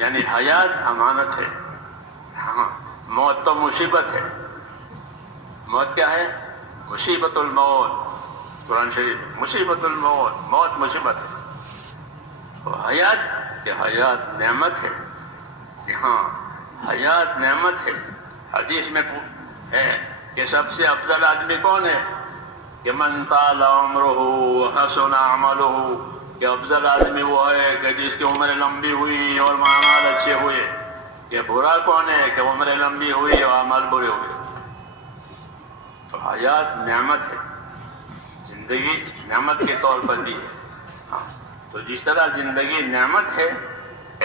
یعنی حیات امانت ہے. ہاں موت تو مصیبت ہے. موت کیا ہے؟ مصیبت الموت. قرآن شریف مصیبت الموت، موت مصیبت ہے. تو حیات کہ حیات نعمت ہے. ہاں حیات نعمت ہے. حدیث میں ہے کہ سب سے افضل آدمی کون ہے؟ کہ من طال عمرہ وحسن عملہ، کہ افضل آدمی وہ ہے کہ جس کی عمر لمبی ہوئی اور اعمال اچھے ہوئے. کہ برا کون ہے؟ کہ عمر لمبی ہوئی اور اعمال برے ہوئے. تو حیات نعمت ہے، زندگی نعمت کے طور پر دی ہے. ہاں تو جس طرح زندگی نعمت ہے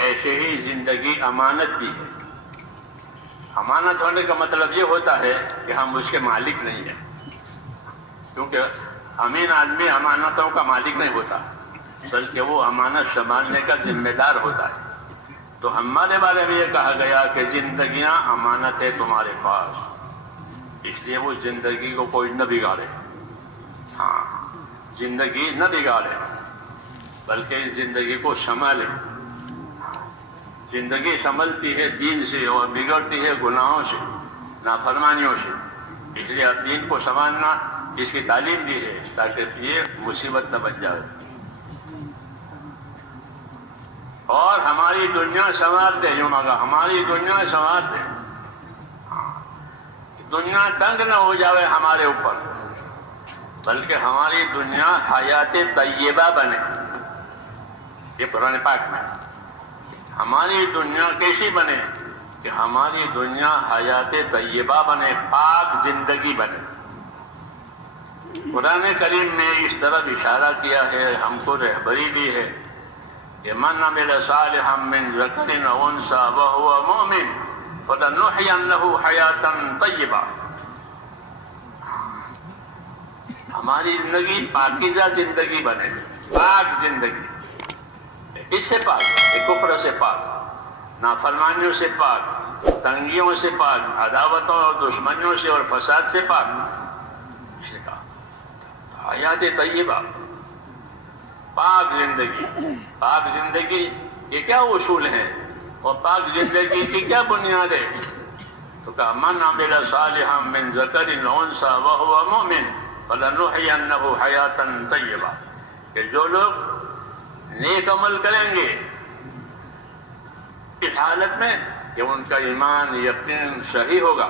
ایسے ہی زندگی امانت بھی ہے. امانت ہونے کا مطلب یہ ہوتا ہے کہ ہم اس کے مالک نہیں ہیں، کیونکہ امین آدمی امانتوں کا مالک نہیں ہوتا بلکہ وہ امانت سنبھالنے کا ذمہ دار ہوتا ہے. تو ہمارے بارے میں یہ کہا گیا کہ زندگیاں امانت ہے تمہارے پاس، اس لیے وہ زندگی کو کوئی نہ بگاڑے. ہاں زندگی نہ بگاڑے بلکہ زندگی کو سنبھالے. زندگی سنبھلتی ہے دین سے اور بگڑتی ہے گناہوں سے، نافرمانیوں سے. اس لیے دین کو سنبھالنا اس کی تعلیم دی ہے تاکہ یہ مصیبت نہ بن جائے. اور ہماری دنیا سنوار دے. یوں مگا ہماری دنیا سنوار دے. دنیا تنگ نہ ہو جائے ہمارے اوپر بلکہ ہماری دنیا حیات طیبہ بنے. یہ قرآن پاک میں ہماری دنیا کیسی بنے؟ کہ ہماری دنیا حیات طیبہ بنے، پاک زندگی بنے. قرآن کریم نے اس طرح اشارہ کیا ہے، ہم کو رہبری دی ہے کہ من عمل صالحا من ذکر او انثی وهو مؤمن فلنحینہ حیاتا طیبہ. ہماری زندگی پاکیزہ زندگی بنے، پاک زندگی. اس سے پاک، کفر سے پاک، نافرمانیوں سے پاک، تنگیوں سے پاک، عداوتوں اور دشمنیوں سے اور فساد سے پاک. اس نے کہا حیات طیبہ، پاک زندگی. پاک زندگی یہ کیا اصول ہیں اور پاک زندگی کی کیا بنیاد ہے؟ تو کہا من عمل صالحا من ذکر او انثی وهو مؤمن فلنحینہ حیاتا طیبہ. کہ جو لوگ نیک عمل کریں گے اس حالت میں کہ ان کا ایمان یقین صحیح ہوگا،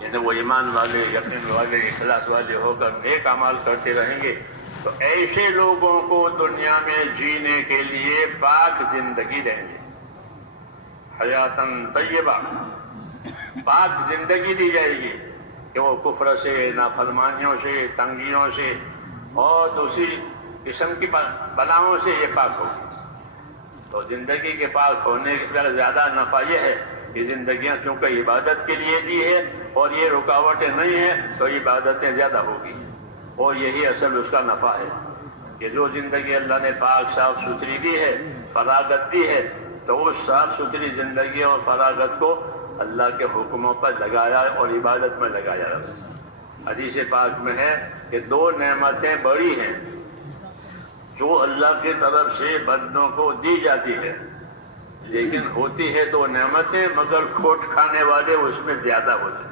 یعنی وہ ایمان والے، یقین والے، اخلاص والے ہو کر نیک اعمال کرتے رہیں گے، تو ایسے لوگوں کو دنیا میں جینے کے لیے پاک زندگی دیں گے. حیاتاً طیبہ، پاک زندگی دی جائے گی کہ وہ کفر سے، نافرمانیوں سے، تنگیوں سے اور دوسری قسم کی بلاؤں سے یہ پاک ہوگی. تو زندگی کے پاک ہونے کا زیادہ نفع یہ ہے کہ زندگیاں چونکہ عبادت کے لیے دی ہے اور یہ رکاوٹیں نہیں ہیں تو عبادتیں زیادہ ہوگی. اور یہی اصل اس کا نفع ہے کہ جو زندگی اللہ نے پاک صاف ستھری دی ہے، فراغت دی ہے، تو اس صاف ستھری زندگی اور فراغت کو اللہ کے حکموں پر لگایا اور عبادت میں لگایا. حدیث پاک میں ہے کہ دو نعمتیں بڑی ہیں جو اللہ کی طرف سے بندوں کو دی جاتی ہے، لیکن ہوتی ہے دو نعمتیں مگر کھوٹ کھانے والے اس میں زیادہ ہوتے ہیں.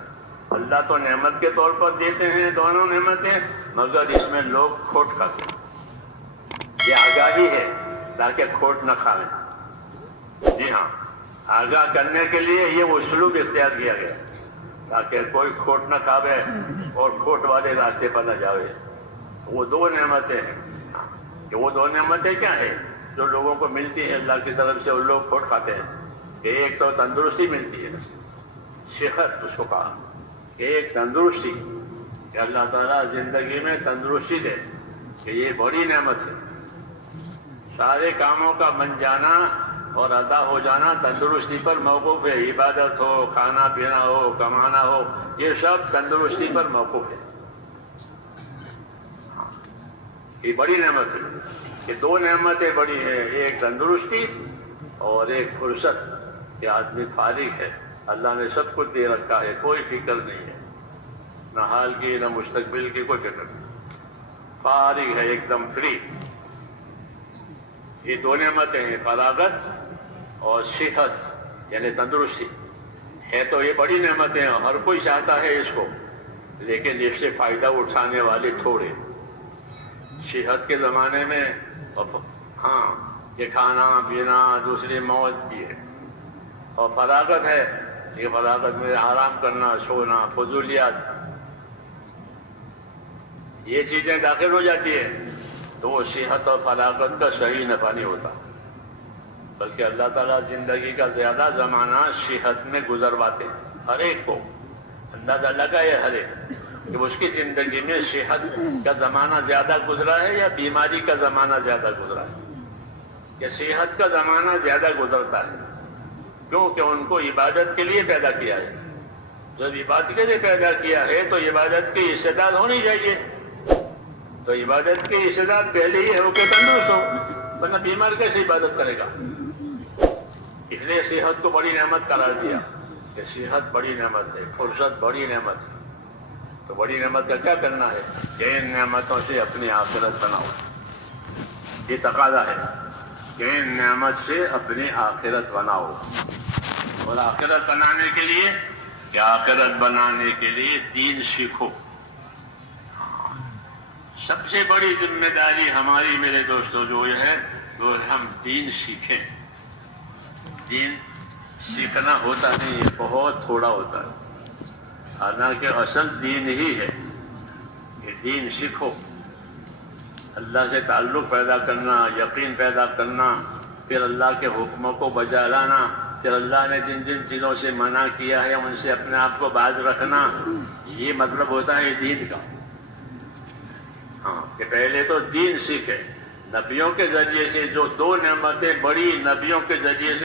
اللہ تو نعمت کے طور پر دیتے ہیں دونوں نعمتیں، مگر اس میں لوگ کھوٹ کھاتے ہیں. یہ آگاہی ہے تاکہ کھوٹ نہ کھا لیں. جی ہاں، آگاہ کرنے کے لیے یہ اسلوب اختیار کیا گیا تاکہ کوئی کھوٹ نہ کھاوے اور کھوٹ والے راستے پر نہ جاوے. وہ دو نعمتیں ہیں کہ وہ دو نعمتیں کیا ہیں جو لوگوں کو ملتی ہے اللہ کی طرف سے اور لوگ کھوٹ کھاتے ہیں. کہ ایک تو تندرستی ملتی ہے، صحت اس کو کہا، کہ ایک تندرستی کہ اللہ تعالیٰ زندگی میں تندرستی دے، کہ یہ بڑی نعمت ہے. سارے کاموں کا بن جانا اور ادا ہو جانا تندرستی پر موقوف ہے. عبادت ہو، کھانا پینا ہو، کمانا ہو، یہ سب تندرستی پر موقوف ہے. یہ بڑی نعمت ہے کہ دو نعمتیں بڑی ہیں، ایک تندرستی اور ایک فرصت کہ آدمی فارغ ہے. اللہ نے سب کچھ دے رکھا ہے، کوئی فکر نہیں ہے، نہ حال کی نہ مستقبل کی کوئی فکر نہیں، فارغ ہے ایک دم فری. یہ دو نعمتیں ہیں، فراغت اور صحت یعنی تندرستی ہے تو یہ بڑی نعمت ہے، ہر کوئی چاہتا ہے اس کو، لیکن اس سے فائدہ اٹھانے والے تھوڑے۔ صحت کے زمانے میں ہاں یہ کھانا پینا دوسری موج بھی ہے، اور فراغت ہے، یہ فراغت میں آرام کرنا، سونا، فضولیات، یہ چیزیں داخل ہو جاتی ہے تو وہ صحت اور فراغت کا صحیح نفع نہیں ہوتا، بلکہ اللہ تعالیٰ زندگی کا زیادہ زمانہ صحت میں گزرواتے ہر ایک کو اندازہ لگا ہے، ہر ایک کہ اس کی زندگی میں صحت کا زمانہ زیادہ گزرا ہے یا بیماری کا زمانہ زیادہ گزرا ہے، کہ صحت کا زمانہ زیادہ گزرتا ہے، کیونکہ ان کو عبادت کے لیے پیدا کیا ہے۔ جب عبادت کے لیے پیدا کیا ہے تو عبادت کی استعداد ہونی چاہیے، تو عبادت کی استعداد پہلے ہی ہو کہ تندرست ہو، ورنہ بیمار کیسے عبادت کرے گا؟ اس لیے صحت کو بڑی نعمت قرار دیا کہ صحت بڑی نعمت ہے، فرصت بڑی نعمت ہے، تو بڑی نعمت کا کیا کرنا ہے کہ ان نعمتوں سے اپنی آخرت بناؤ، یہ تقاضا ہے کہ ان نعمت سے اپنی آخرت بناؤ، اور آخرت بنانے کے لیے دین سیکھو۔ سب سے بڑی ذمہ داری ہماری میرے دوستوں جو یہ ہے وہ ہم دین سیکھیں۔ دین سیکھنا ہوتا نہیں، یہ بہت تھوڑا ہوتا ہے، حالانکہ اصل دین ہی ہے کہ دین سیکھو، اللہ سے تعلق پیدا کرنا، یقین پیدا کرنا، پھر اللہ کے حکموں کو بجا لانا، پھر اللہ نے جن جن چیزوں سے منع کیا ہے ان سے اپنے آپ کو باز رکھنا، یہ مطلب ہوتا ہے دین کا۔ ہاں کہ پہلے تو دین سیکھے، نبیوں کے ذریعے سے جو دو نعمتیں بڑی نبیوں کے ذریعے سے